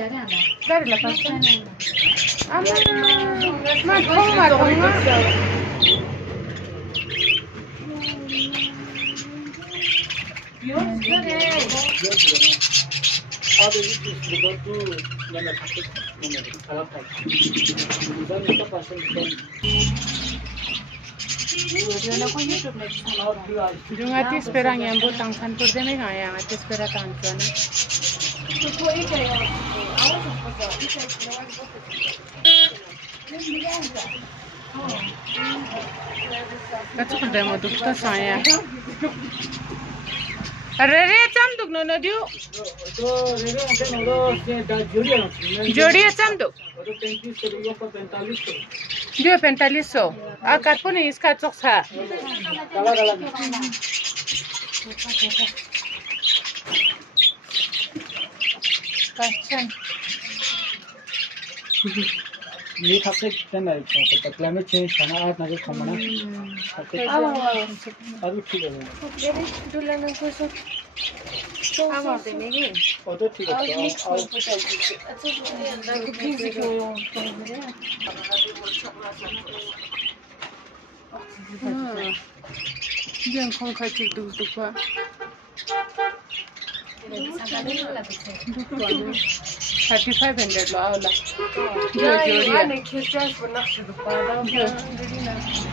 Dari la pasta. Ama ma thonga. Abi bu tu mana khasik mana khalap thai dan ita pasal Yung atis perang yang botang kan por de mega yang atis pera tanto na. Kacu kudai mo dukta saya. Rere cham duk no diu. to rega ante no da jodi ana Jodi cham duk. 35 ko 45 Diu 4500. Akat pun iska choksa. kala kala Kacang. ये खाते चंदा है तो climate change खाना आज ना जो खाना खाते अभी ठीक है और तो ठीक है Yang kong kacik duk duk pa. Duk pa no. 3500 lo awla. Jo jodi ya.